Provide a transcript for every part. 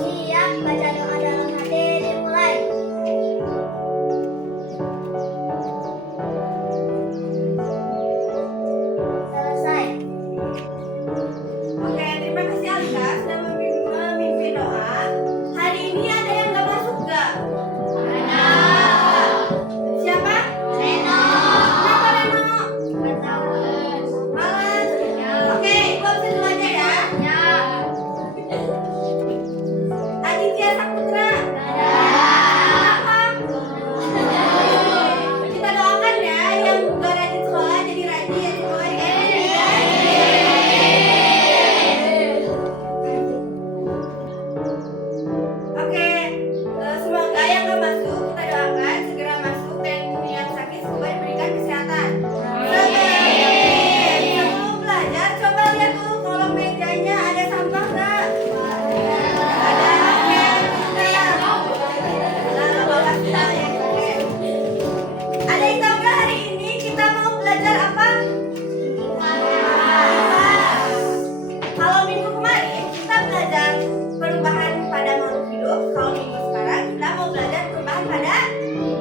Siap, baca doa dalam hati dimulai. Selesai. Oke, terima kasih Alika sudah memimpin doa. Hari ini ada yang nggak masuk nggak? Ada. Siapa? Reno. Kenapa Reno? Nggak tahu. Malas? Ya. Oke, Ibu absen dulu aja ya. Ya. Aditya Saputra. Ada. Kenapa? Kita doakan ya yang nggak rajin sekolah jadi rajin sekolah Oke, semoga yang nggak masuk kita doakan segera masuk dan yang sakit semoga diberikan kesehatan. Sebelum belajar coba lihat tuh kolom mejanya ada sampah nggak? Ada. Oke, kita bawa kita ya. Oke. Ada yang tahu nggak hari ini kita mau belajar apa? Kalau minggu kemarin kita belajar perubahan pada makhluk hidup. Kalau minggu sekarang kita mau belajar perubahan pada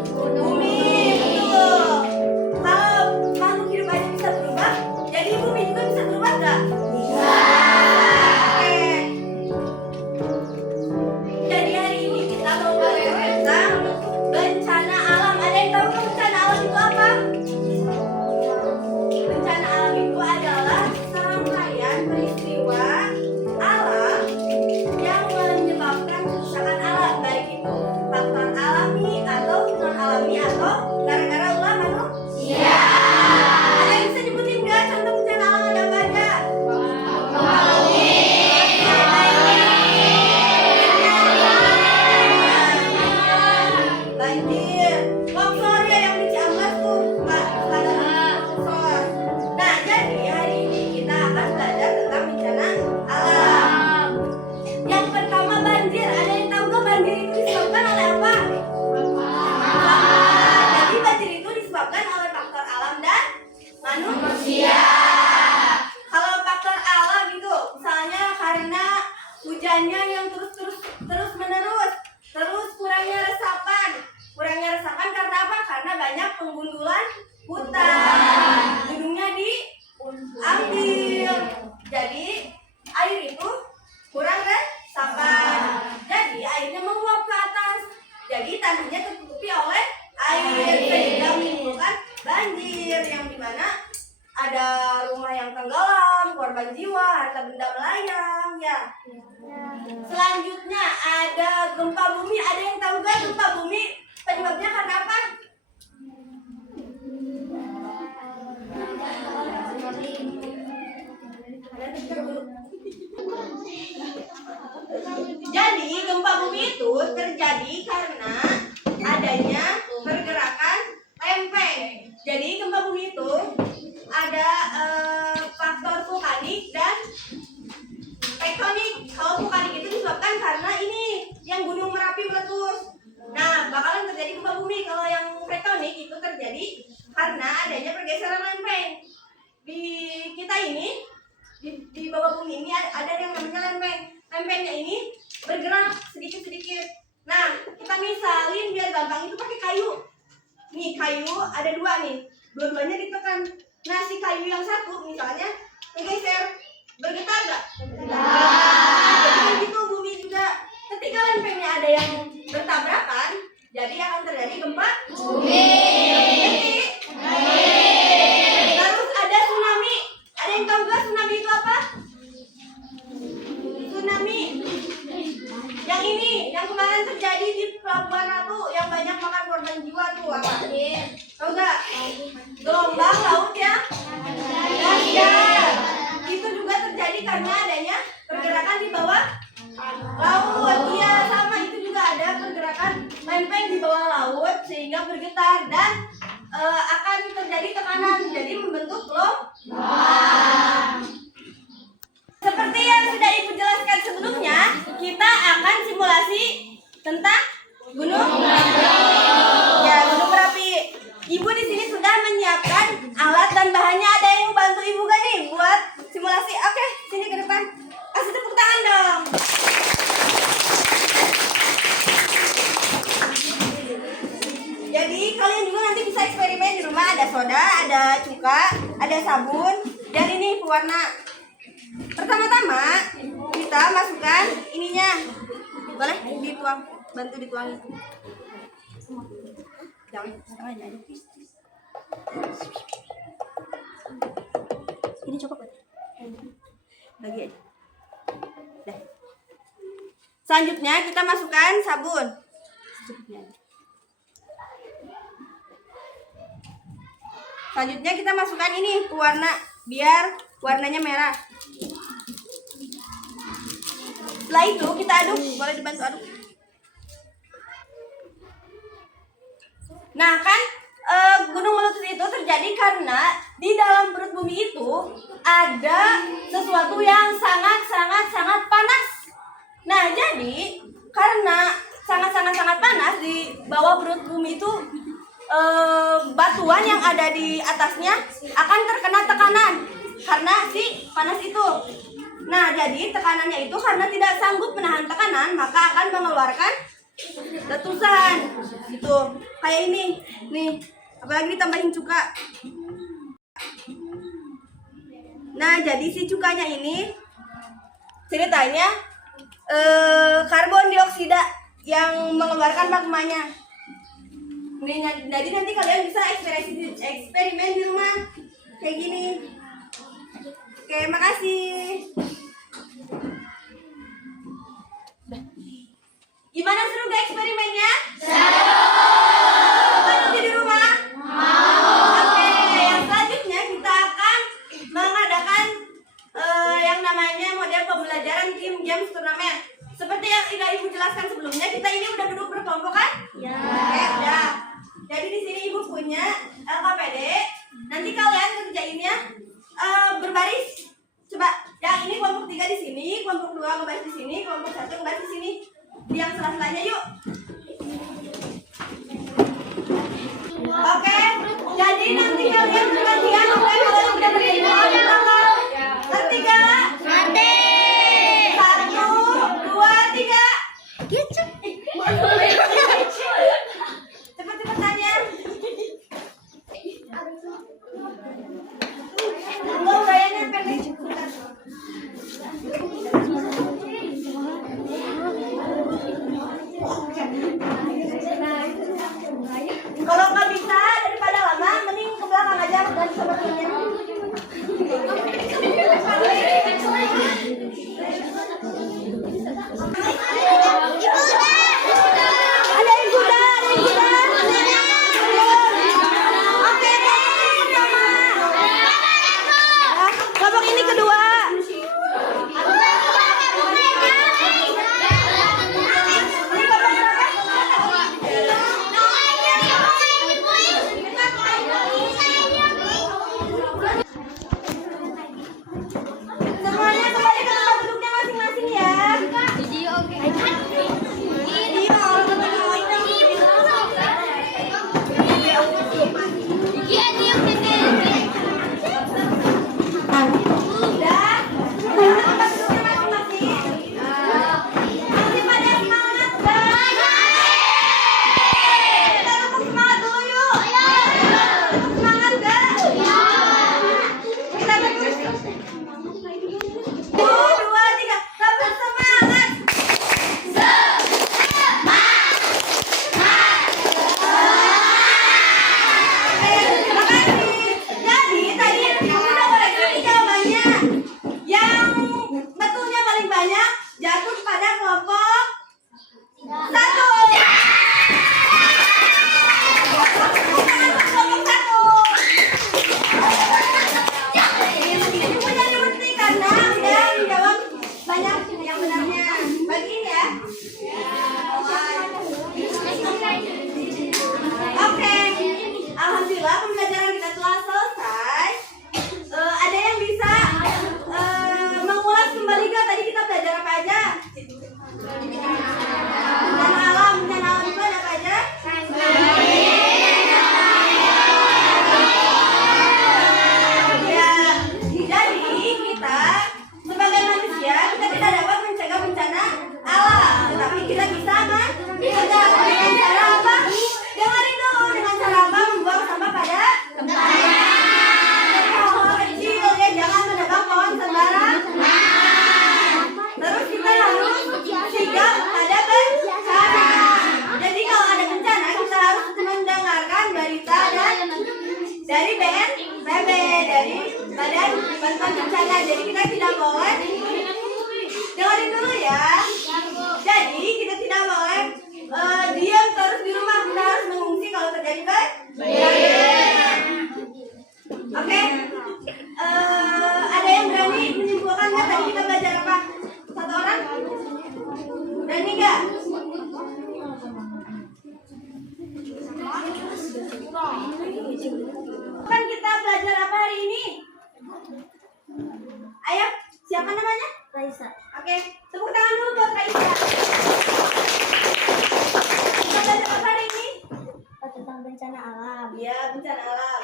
bumi. Betul. Kalau makhluk hidup aja bisa berubah, jadi bumi juga bisa berubah nggak? Bisa. Oke. Jadi hari ini kita mau belajar tentang bencana alam. Ada yang tahu nggak bencana alam itu apa? Bencana alam itu adalah serangkaian peristiwa alam yang menyebabkan kerusakan alam, baik itu faktor alami atau non alami atau gara-gara ulah manusia. Ada yang bisa nyebutin nggak contoh bencana alam ada apa aja? Banjir, longsor ya yang di Ciamis tuh, ada longsor. Nah, jadi hari ini kita akan belajar tentang bencana alam. Yang pertama banjir. Ada yang tahu nggak banjir itu disebabkan oleh apa? Jadi banjir itu disebabkan oleh faktor alam dan manusia. Kalau faktor alam itu misalnya karena hujannya yang terus menerus, terus kurangnya resapan. Kurangnya resapan karena apa? Karena banyak penggundulan hutan. Gunungnya diambil. Jadi air itu kurang resapan. Jadi airnya menguap ke atas. Jadi tanahnya tertutupi oleh air sehingga menimbulkan banjir yang dimana ada rumah yang tenggelam, korban jiwa, harta benda melayang ya. Selanjutnya ada gempa bumi. Ada yang tahu gak gempa bumi penyebabnya karena apa? Jadi gempa bumi itu terjadi karena adanya pergerakan lempeng. Jadi gempa bumi itu ada faktor vulkanik dan tektonik. Kalau vulkanik itu disebabkan karena ini yang gunung Merapi meletus. Nah, bakalan terjadi gempa bumi. Kalau yang tektonik itu terjadi karena adanya pergeseran lempeng. Di kita ini di bawah bumi ini ada yang namanya lempeng. Lempengnya ini bergerak sedikit-sedikit. Nah, kita misalin biar gampang itu pakai kayu. Nih, kayu ada dua nih. Dua-duanya ditekan. Nah, si kayu yang satu misalnya menggeser, bergetar nggak? Jadi gitu bumi juga. Ketika lempengnya ada yang bertabrakan, jadi akan terjadi gempa bumi. Terus ada tsunami. Ada yang tahu nggak tsunami itu apa? Tsunami yang ini, yang kemarin terjadi di Pelabuhan Ratu yang banyak makan korban jiwa tuh apa? Tahu nggak? Gelombang laut ya? Dahsyat. Itu juga terjadi karena adanya pergerakan di bawah laut. Iya, sama itu juga ada pergerakan lempeng di bawah laut sehingga bergetar dan akan terjadi tekanan, jadi membentuk gelombang. Seperti yang sudah Ibu jelaskan sebelumnya, kita akan simulasi tentang gunung ya, Gunung Merapi. Ibu di sini sudah menyiapkan alat dan bahannya. Ada yang mau bantu Ibu gak nih buat simulasi? Oke, sini ke depan. Kasih tepuk tangan dong. ada cuka, ada sabun, dan ini pewarna. Pertama-tama kita masukkan ininya. Boleh dituang, bantu dituangin. Jangan setengahnya aja. Ini cukup. Bagi aja. Dah. Selanjutnya kita masukkan sabun. Secukupnya aja. Selanjutnya kita masukkan ini pewarna biar warnanya merah. Setelah itu kita aduk, boleh dibantu aduk. Nah kan gunung meletus itu terjadi karena di dalam perut bumi itu ada sesuatu yang sangat panas. Nah jadi karena sangat panas di bawah perut bumi itu batuan yang ada di atasnya akan terkena tekanan karena si panas itu. Nah jadi tekanannya itu karena tidak sanggup menahan tekanan maka akan mengeluarkan letusan gitu kayak ini nih, apalagi ditambahin cuka. Nah jadi si cukanya ini ceritanya karbon dioksida yang mengeluarkan magmanya. Nih, jadi nanti kalian bisa eksperimen di rumah kayak gini. Oke, makasih. Gimana, seru gak eksperimennya? Seru. Nanti di rumah? Mau. Oke, yang selanjutnya kita akan mengadakan yang namanya model pembelajaran Kim James Turnamen. Seperti yang Ibu jelaskan sebelumnya, kita ini udah duduk berkelompok kan? Ya. Oke, udah. Jadi di sini Ibu punya LKPD. Nanti kalian kerjainnya berbaris. Coba, yang ini kelompok 3 di sini, kelompok 2 ngebaris di sini, kelompok 1 ngebaris di sini. Di yang sela-selanya yuk. Oke, jadi nanti kalian bergantian. Oke, kalau udah berdua, ngerti gak? Ngerti. 1, 2, 3. Cepet-cepetannya. Enggak, uraiannya pendek. Kalau nggak bisa daripada lama, mending ke belakang aja ganti sama temennya. Ada yang kuda, Oke, sama. Kelompok ini kedua. Semuanya kembali ke tempat duduknya masing-masing ya. Dengan cara apa? Membuang sampah pada tempatnya. bencana. Jadi kita tidak boleh. Dengerin dulu ya. Jadi kita tidak boleh diam terus di rumah. Kita harus mengungsi kalau terjadi bencana. Oke. Ada yang berani menyimpulkan nggak tadi kita belajar apa? Satu orang? Berani nggak? Kan kita belajar apa hari ini? Ayo, siapa namanya? Raisa. Oke, tepuk tangan dulu buat Raisa. Kita belajar apa hari ini? Tentang bencana alam. Iya, bencana alam.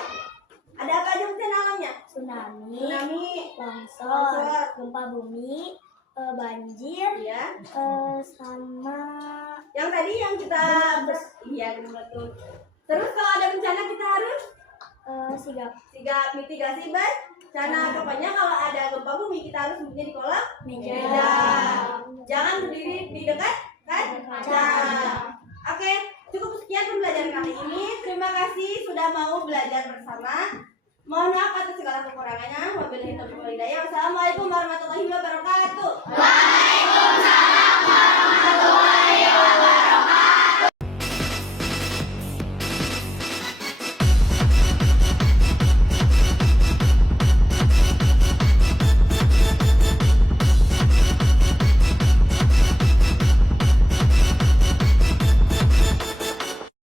Ada apa aja bencana alamnya? Tsunami, Tsunami, longsor, gempa bumi, banjir, iya. Sama Yang tadi yang kita iya betul. Terus kalau ada bencana kita harus sigap sigap mitigasi bencana. Pokoknya kalau ada gempa bumi kita harus sembunyi di kolam meja. Jangan berdiri di dekat kaca. Oke, cukup sekian pembelajaran kali ini. Terima kasih sudah mau belajar bersama. Mohon maaf atas segala kekurangannya. Wabillahi taufiq wal hidayah. Wassalamualaikum warahmatullahi wabarakatuh.